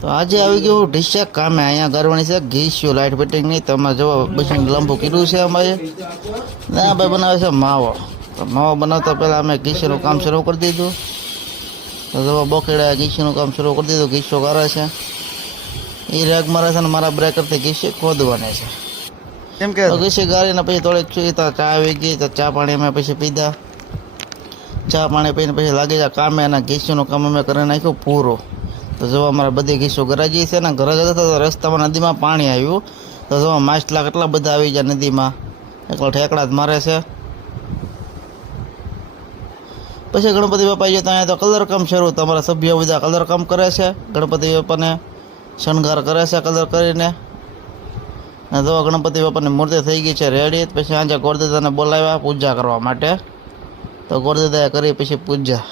તો આજે આવી ગયું ઢીસા કામે અહીંયા કરવાની છે ઘીસ્યું લાઇટ ફિટિંગ નહીં. તમે જો બસીને લંબુ કીધું છે અમારે ના ભાઈ બનાવે છે માવો. તો માવો બનાવતા પહેલાં અમે ઘીસીનું કામ શરૂ કરી દીધું. તો જો બોકેડા ઘીસીનું કામ શરૂ કરી દીધું. ઘીસો કરે છે એ રેગ મારે છે ને મારા બ્રેકરથી ઘીસી ખોદવાની છે. કેમ કે ઘીસી ગાળીને પછી થોડીક સુઈ તો ચા આવી ગઈ. તો ચા પાણી અમે પછી પીધા. ચા પાણી પીને પછી લાગી જાય કામે. અને ઘીસીનું કામ અમે કરી નાખ્યું પૂરું. તો જો અમારે બધી ઘીસો ગરાજી છે ને ઘરે જતા તો રસ્તામાં નદીમાં પાણી આવ્યું. તો જો માછલા કેટલા બધા આવી જાય નદીમાં. એકલા ઠેકડા જ મારે છે. પછી ગણપતિ બાપા ગયો તો અહીંયા તો કલર કામ શરૂ. તમારા સભ્યો બધા કલર કામ કરે છે. ગણપતિ બાપાને શણગાર કરે છે કલર કરીને. ને જો ગણપતિ બાપાની મૂર્તિ થઈ ગઈ છે રેડી. પછી આજે ગોરદાદાને બોલાવ્યા પૂજા કરવા માટે. તો ગોરદાદાએ કરી પછી પૂજા.